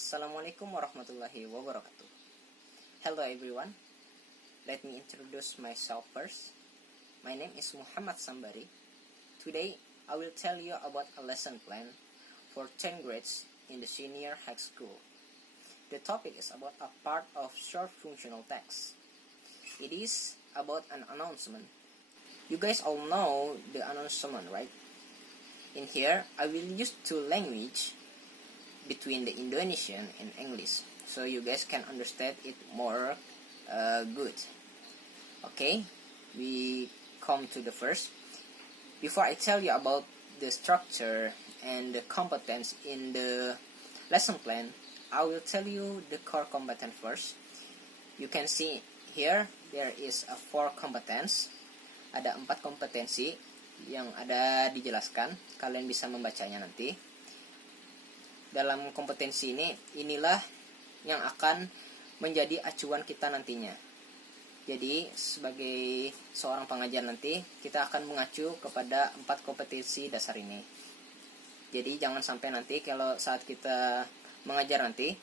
Assalamualaikum warahmatullahi wabarakatuh. Hello everyone. Let me introduce myself first. My name is Muhammad Sambari. Today I will tell you about a lesson plan for 10 grades in the senior high school. The topic is about a part of short functional text. It is about an announcement. You guys all know the announcement, right? In here, I will use two languages between the Indonesian and English, so you guys can understand it more good. Okay, we come to the first. Before I tell you about the structure and the competence in the lesson plan, I will tell you the core competence first. You can see here there is a 4 competence. Ada 4 kompetensi yang ada dijelaskan. Kalian bisa membacanya nanti. Dalam kompetensi ini, inilah yang akan menjadi acuan kita nantinya. Jadi, sebagai seorang pengajar nanti, kita akan mengacu kepada 4 kompetensi dasar ini. Jadi, jangan sampai nanti kalau saat kita mengajar nanti,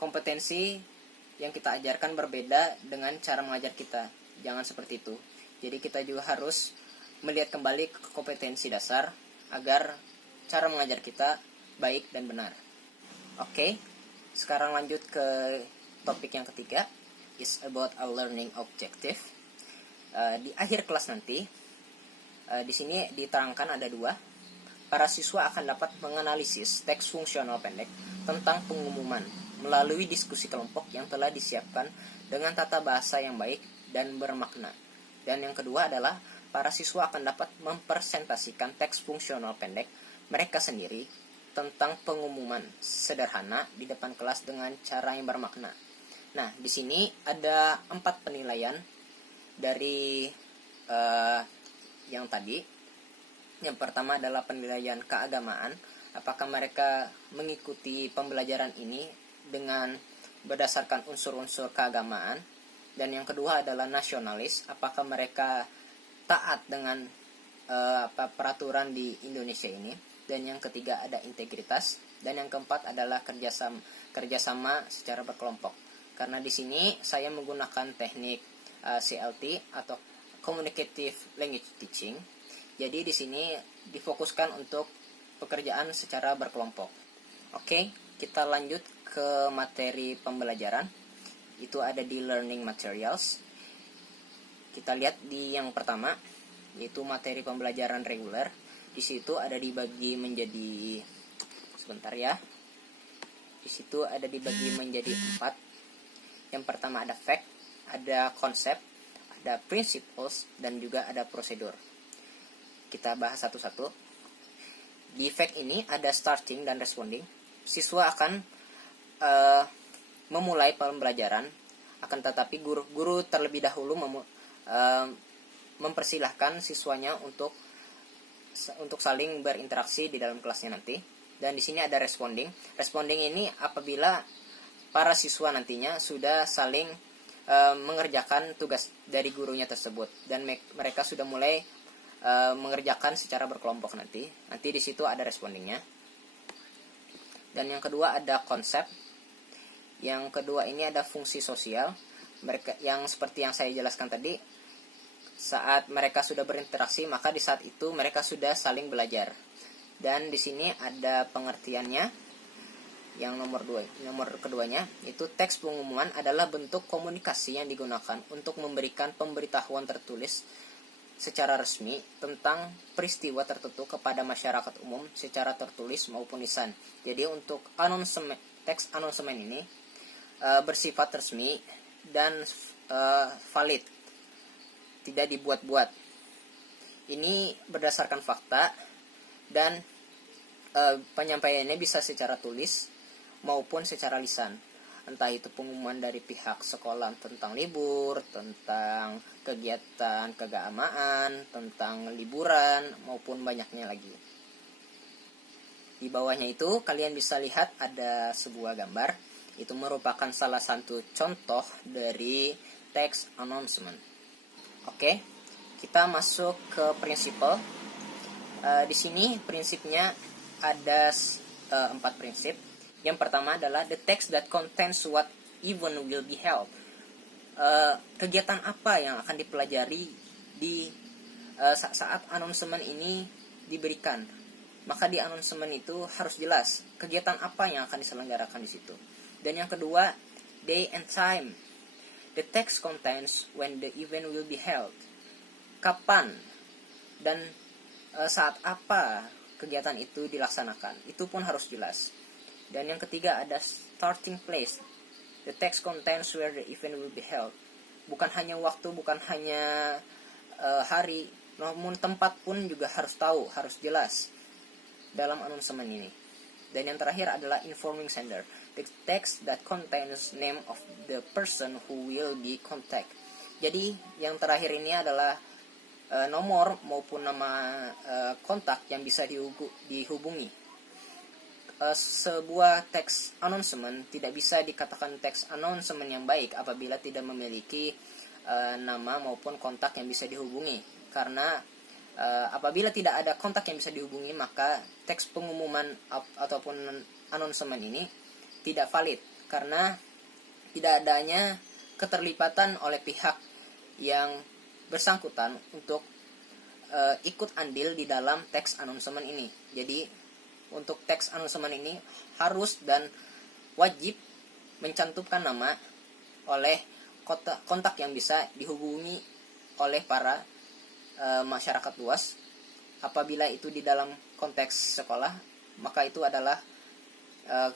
kompetensi yang kita ajarkan berbeda dengan cara mengajar kita. Jangan seperti itu. Jadi, kita juga harus melihat kembali ke kompetensi dasar agar cara mengajar kita baik dan benar. Oke, sekarang lanjut ke topik yang ketiga, is about a learning objective. Di akhir kelas nanti, di sini diterangkan ada 2. Para siswa akan dapat menganalisis teks fungsional pendek tentang pengumuman melalui diskusi kelompok yang telah disiapkan dengan tata bahasa yang baik dan bermakna. Dan yang kedua adalah para siswa akan dapat mempresentasikan teks fungsional pendek mereka sendiri tentang pengumuman sederhana di depan kelas dengan cara yang bermakna. Nah, di sini ada 4 penilaian dari yang tadi. Yang pertama adalah penilaian keagamaan. Apakah mereka mengikuti pembelajaran ini dengan berdasarkan unsur-unsur keagamaan. Dan yang kedua adalah nasionalis. Apakah mereka taat dengan peraturan di Indonesia ini. Dan yang ketiga ada integritas, dan yang keempat adalah kerjasama secara berkelompok. Karena di sini saya menggunakan teknik CLT atau Communicative Language Teaching. Jadi di sini difokuskan untuk pekerjaan secara berkelompok. Oke, kita lanjut ke materi pembelajaran. Itu ada di Learning Materials. Kita lihat di yang pertama, yaitu materi pembelajaran reguler. Di situ ada dibagi menjadi Di situ ada dibagi menjadi 4. Yang pertama ada fact, ada konsep, ada principles, dan juga ada prosedur. Kita bahas satu-satu. Di fact ini ada starting dan responding. Siswa akan memulai pembelajaran, akan tetapi guru terlebih dahulu mempersilahkan siswanya untuk saling berinteraksi di dalam kelasnya nanti. Dan di sini ada responding. Responding ini apabila para siswa nantinya sudah saling mengerjakan tugas dari gurunya tersebut dan mereka sudah mulai mengerjakan secara berkelompok nanti. Nanti di situ ada respondingnya. Dan yang kedua ada konsep. Yang kedua ini ada fungsi sosial. Mereka yang seperti yang saya jelaskan tadi. Saat mereka sudah berinteraksi, maka di saat itu mereka sudah saling belajar. Dan di sini ada pengertiannya. Yang nomor keduanya, itu teks pengumuman adalah bentuk komunikasi yang digunakan untuk memberikan pemberitahuan tertulis secara resmi tentang peristiwa tertentu kepada masyarakat umum secara tertulis maupun lisan. Jadi untuk teks announcement ini bersifat resmi dan valid. Tidak dibuat-buat. Ini berdasarkan fakta dan penyampaiannya bisa secara tulis maupun secara lisan. Entah itu pengumuman dari pihak sekolah tentang libur, tentang kegiatan keagamaan, tentang liburan, maupun banyaknya lagi. Di bawahnya itu kalian bisa lihat ada sebuah gambar. Itu merupakan salah satu contoh dari text announcement. Oke, kita masuk ke prinsipal. Di sini prinsipnya ada 4 prinsip. Yang pertama adalah the text that contains what event will be held. Kegiatan apa yang akan dipelajari di saat announcement ini diberikan. Maka di announcement itu harus jelas kegiatan apa yang akan diselenggarakan di situ. Dan yang kedua, day and time. The text contains when the event will be held. Kapan dan saat apa kegiatan itu dilaksanakan. Itu pun harus jelas. Dan yang ketiga ada starting place. The text contains where the event will be held. Bukan hanya waktu, bukan hanya hari, namun tempat pun juga harus tahu, harus jelas dalam announcement ini. Dan yang terakhir adalah informing sender. The text that contains name of the person who will be contact. Jadi yang terakhir ini adalah nomor maupun nama kontak yang bisa dihubungi. Sebuah teks announcement tidak bisa dikatakan teks announcement yang baik apabila tidak memiliki nama maupun kontak yang bisa dihubungi. Karena apabila tidak ada kontak yang bisa dihubungi, maka teks pengumuman ataupun announcement ini tidak valid karena tidak adanya keterlibatan oleh pihak yang bersangkutan untuk ikut andil di dalam teks announcement ini. Jadi untuk teks announcement ini harus dan wajib mencantumkan nama oleh kontak yang bisa dihubungi oleh para masyarakat luas. Apabila itu di dalam konteks sekolah, maka itu adalah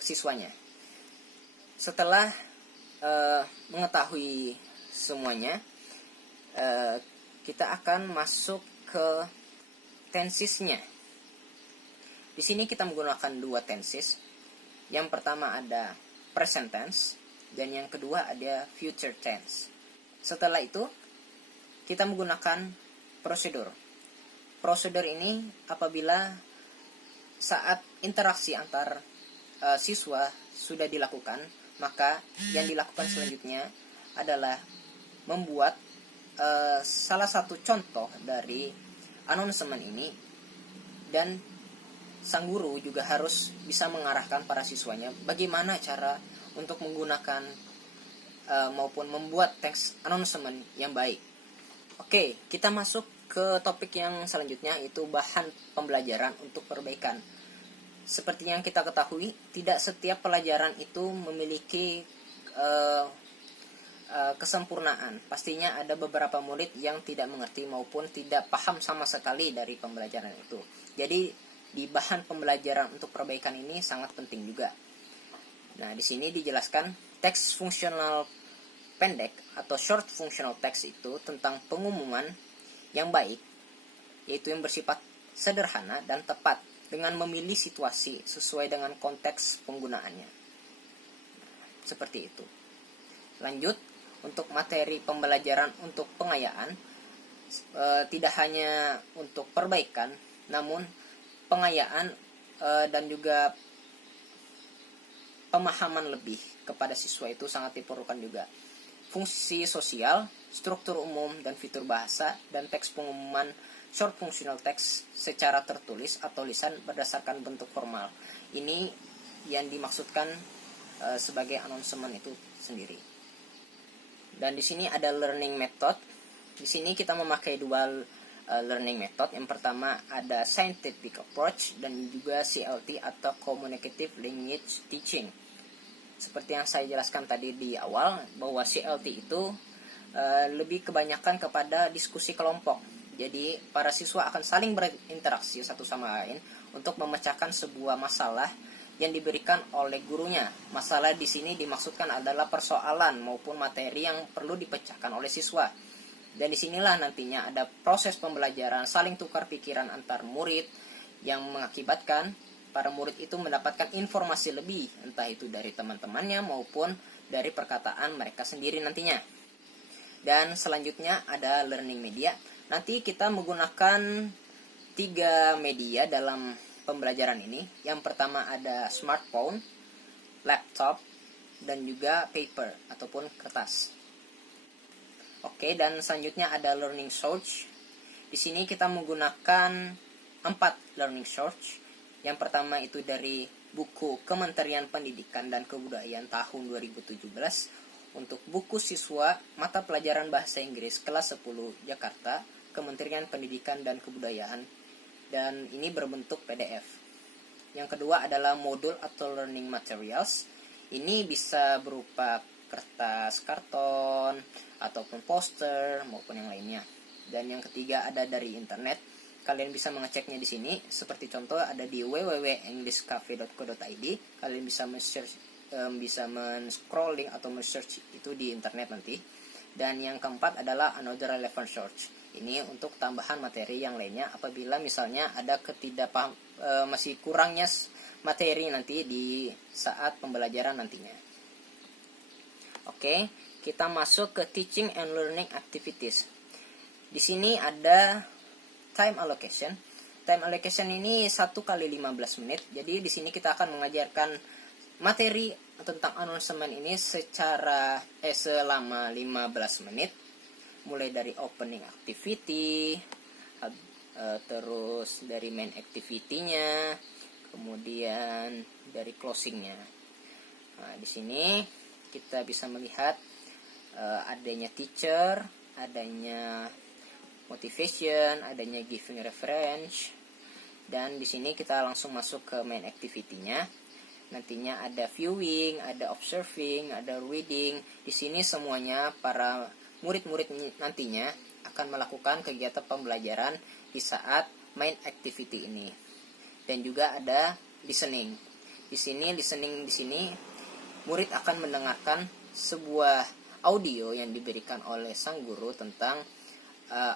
siswanya. Setelah mengetahui semuanya, kita akan masuk ke tensesnya. Di sini kita menggunakan dua tenses. Yang pertama ada present tense dan yang kedua ada future tense. Setelah itu kita menggunakan prosedur. Prosedur ini apabila saat interaksi antar siswa sudah dilakukan, maka yang dilakukan selanjutnya adalah membuat salah satu contoh dari announcement ini, dan sang guru juga harus bisa mengarahkan para siswanya bagaimana cara untuk menggunakan maupun membuat teks announcement yang baik. Oke, kita masuk ke topik yang selanjutnya, yaitu bahan pembelajaran untuk perbaikan. Seperti yang kita ketahui, tidak setiap pelajaran itu memiliki kesempurnaan. Pastinya ada beberapa murid yang tidak mengerti maupun tidak paham sama sekali dari pembelajaran itu. Jadi di bahan pembelajaran untuk perbaikan ini sangat penting juga. Nah, di sini dijelaskan teks fungsional pendek atau short functional text itu tentang pengumuman yang baik, yaitu yang bersifat sederhana dan tepat dengan memilih situasi sesuai dengan konteks penggunaannya. Seperti itu. Lanjut, untuk materi pembelajaran untuk pengayaan, tidak hanya untuk perbaikan, namun pengayaan dan juga pemahaman lebih kepada siswa itu sangat diperlukan juga. Fungsi sosial, struktur umum dan fitur bahasa, dan teks pengumuman short functional text secara tertulis atau lisan berdasarkan bentuk formal. Ini yang dimaksudkan sebagai announcement itu sendiri. Dan di sini ada learning method. Di sini kita memakai dua learning method. Yang pertama ada scientific approach dan juga CLT atau communicative language teaching. Seperti yang saya jelaskan tadi di awal, bahwa CLT itu lebih kebanyakan kepada diskusi kelompok. Jadi para siswa akan saling berinteraksi satu sama lain untuk memecahkan sebuah masalah yang diberikan oleh gurunya. Masalah di sini dimaksudkan adalah persoalan maupun materi yang perlu dipecahkan oleh siswa. Dan disinilah nantinya ada proses pembelajaran saling tukar pikiran antar murid yang mengakibatkan para murid itu mendapatkan informasi lebih, entah itu dari teman-temannya maupun dari perkataan mereka sendiri nantinya. Dan selanjutnya ada learning media. Nanti kita menggunakan 3 media dalam pembelajaran ini. Yang pertama ada smartphone, laptop, dan juga paper ataupun kertas. Oke, dan selanjutnya ada learning source. Di sini kita menggunakan 4 learning source. Yang pertama itu dari buku Kementerian Pendidikan dan Kebudayaan tahun 2017 untuk buku siswa mata pelajaran Bahasa Inggris kelas 10 Jakarta, Kementerian Pendidikan dan Kebudayaan, dan ini berbentuk PDF. Yang kedua adalah modul atau learning materials. Ini bisa berupa kertas, karton, ataupun poster maupun yang lainnya. Dan yang ketiga ada dari internet. Kalian bisa mengeceknya di sini. Seperti contoh ada di www.englishcafe.co.id. Kalian bisa men-scrolling atau men-search itu di internet nanti. Dan yang keempat adalah another relevant search. Ini untuk tambahan materi yang lainnya apabila misalnya ada masih kurangnya materi nanti di saat pembelajaran nantinya. Oke, kita masuk ke teaching and learning activities. Di sini ada time allocation. Time allocation ini 1 kali 15 menit. Jadi di sini kita akan mengajarkan materi tentang announcement ini selama 15 menit. Mulai dari opening activity, terus dari main activity-nya, kemudian dari closing-nya. Nah, di sini kita bisa melihat adanya teacher, adanya motivation, adanya giving reference, dan di sini kita langsung masuk ke main activity-nya. Nantinya ada viewing, ada observing, ada reading. Di sini semuanya para murid-murid nantinya akan melakukan kegiatan pembelajaran di saat main activity ini. Dan juga ada listening. Di sini murid akan mendengarkan sebuah audio yang diberikan oleh sang guru tentang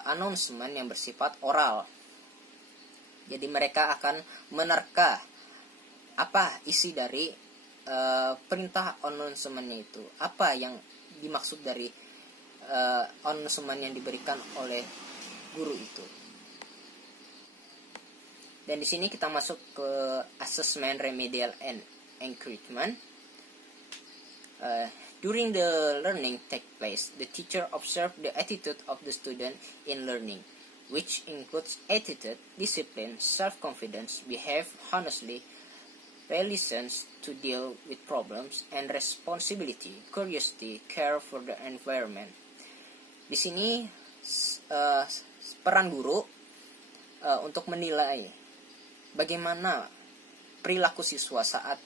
announcement yang bersifat oral. Jadi mereka akan menerka apa isi dari perintah announcement-nya itu. Apa yang dimaksud dari announcement yang diberikan oleh guru itu. Dan di sini kita masuk ke assessment, remedial, and encouragement. During the learning take place, the teacher observed the attitude of the student in learning, which includes attitude, discipline, self-confidence, behave honestly, pay listens to deal with problems, and responsibility, curiosity, care for the environment. Di sini peran guru untuk menilai bagaimana perilaku siswa saat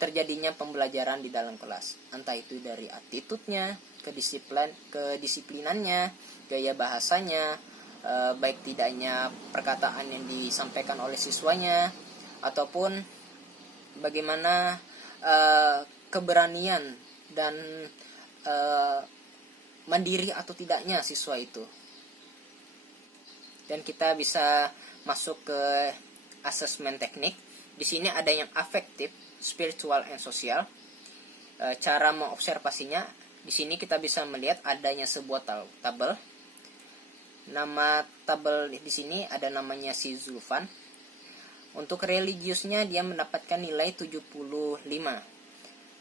terjadinya pembelajaran di dalam kelas, entah itu dari attitude-nya, kedisiplinannya, gaya bahasanya, baik tidaknya perkataan yang disampaikan oleh siswanya, ataupun bagaimana keberanian dan mandiri atau tidaknya siswa itu. Dan kita bisa masuk ke assessment teknik. Di sini ada yang affective, spiritual, and social. Cara mengobservasinya, di sini kita bisa melihat adanya sebuah tabel. Nama tabel di sini ada namanya si Zulfan. Untuk religiusnya dia mendapatkan nilai 75.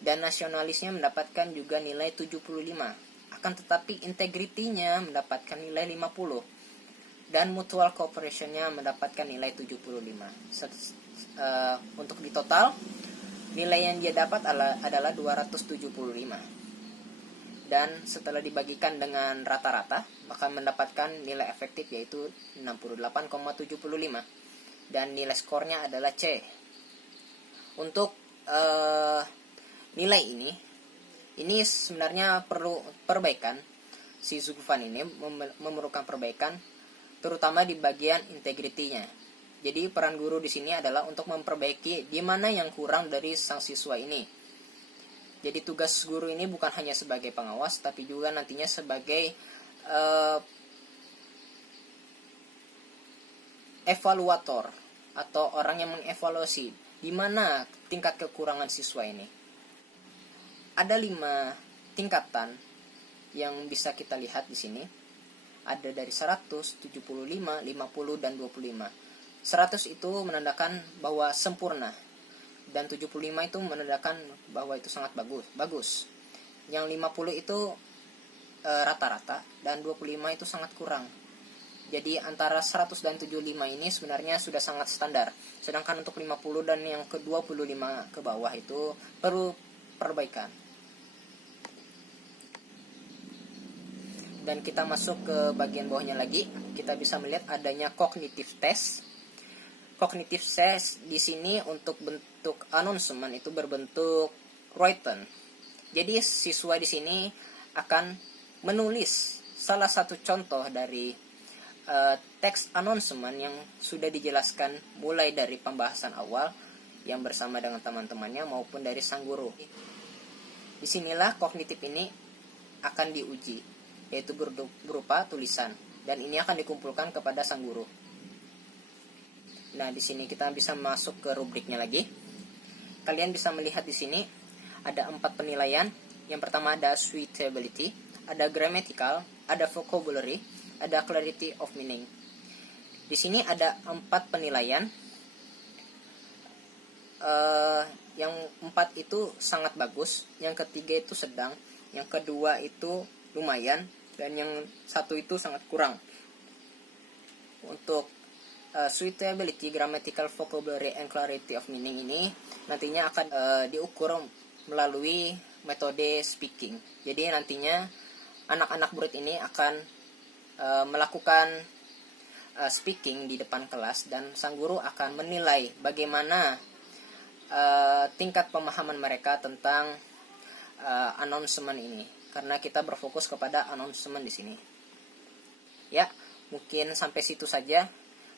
Dan nasionalisnya mendapatkan juga nilai 75. Akan tetapi integritinya mendapatkan nilai 50. Dan mutual cooperation-nya mendapatkan nilai 75. Untuk di total, nilai yang dia dapat adalah 275. Dan setelah dibagikan dengan rata-rata, maka mendapatkan nilai efektif yaitu 68,75. Dan nilai skornya adalah C. Untuk nilai ini sebenarnya perlu perbaikan. Si Zulfan ini memerlukan perbaikan, terutama di bagian integritinya. Jadi peran guru di sini adalah untuk memperbaiki di mana yang kurang dari sang siswa ini. Jadi tugas guru ini bukan hanya sebagai pengawas, tapi juga nantinya sebagai evaluator atau orang yang mengevaluasi di mana tingkat kekurangan siswa ini. Ada 5 tingkatan yang bisa kita lihat di sini. Ada dari 100, 75, 50, dan 25. 100 itu menandakan bahwa sempurna, dan 75 itu menandakan bahwa itu sangat bagus. Yang 50 itu rata-rata, dan 25 itu sangat kurang. Jadi antara 100 dan 75 ini sebenarnya sudah sangat standar. Sedangkan untuk 50 dan yang ke 25 ke bawah itu perlu perbaikan. Dan kita masuk ke bagian bawahnya lagi, kita bisa melihat adanya cognitive test. Cognitive test di sini untuk bentuk announcement itu berbentuk written. Jadi siswa di sini akan menulis salah satu contoh dari teks announcement yang sudah dijelaskan mulai dari pembahasan awal yang bersama dengan teman-temannya maupun dari sang guru. Disinilah kognitif ini akan diuji, yaitu berupa tulisan, dan ini akan dikumpulkan kepada sang guru. Nah, di sini kita bisa masuk ke rubriknya lagi. Kalian bisa melihat di sini ada 4 penilaian. Yang pertama ada suitability, ada grammatical, ada vocabulary, ada clarity of meaning. Di sini ada 4 penilaian. Yang 4 itu sangat bagus, yang ketiga itu sedang, yang kedua itu lumayan, dan yang 1 itu sangat kurang. Untuk suitability, grammatical, vocabulary, and clarity of meaning ini nantinya akan diukur melalui metode speaking. Jadi nantinya anak-anak murid ini akan melakukan speaking di depan kelas, dan sang guru akan menilai bagaimana tingkat pemahaman mereka tentang announcement ini, karena kita berfokus kepada announcement di sini. Ya, mungkin sampai situ saja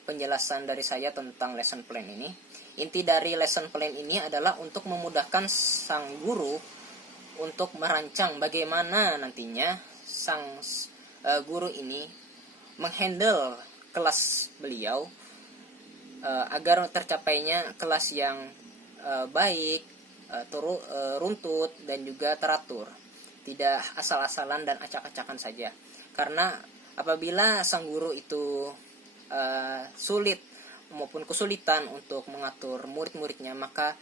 penjelasan dari saya tentang lesson plan ini. Inti dari lesson plan ini adalah untuk memudahkan sang guru untuk merancang bagaimana nantinya sang guru ini menghandle kelas beliau agar tercapainya kelas yang baik, runtut, dan juga teratur, tidak asal-asalan dan acak-acakan saja. Karena apabila sang guru itu sulit maupun kesulitan untuk mengatur murid-muridnya, maka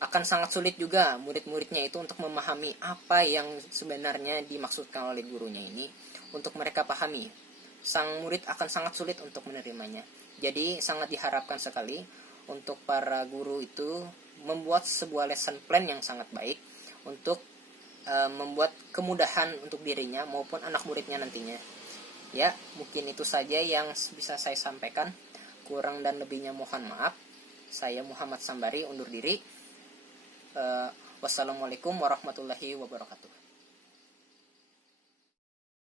akan sangat sulit juga murid-muridnya itu untuk memahami apa yang sebenarnya dimaksudkan oleh gurunya ini untuk mereka pahami. Sang murid akan sangat sulit untuk menerimanya. Jadi sangat diharapkan sekali untuk para guru itu membuat sebuah lesson plan yang sangat baik untuk membuat kemudahan untuk dirinya maupun anak muridnya nantinya. Ya, mungkin itu saja yang bisa saya sampaikan. Kurang dan lebihnya mohon maaf. Saya Muhammad Sambari undur diri. Wassalamualaikum warahmatullahi wabarakatuh.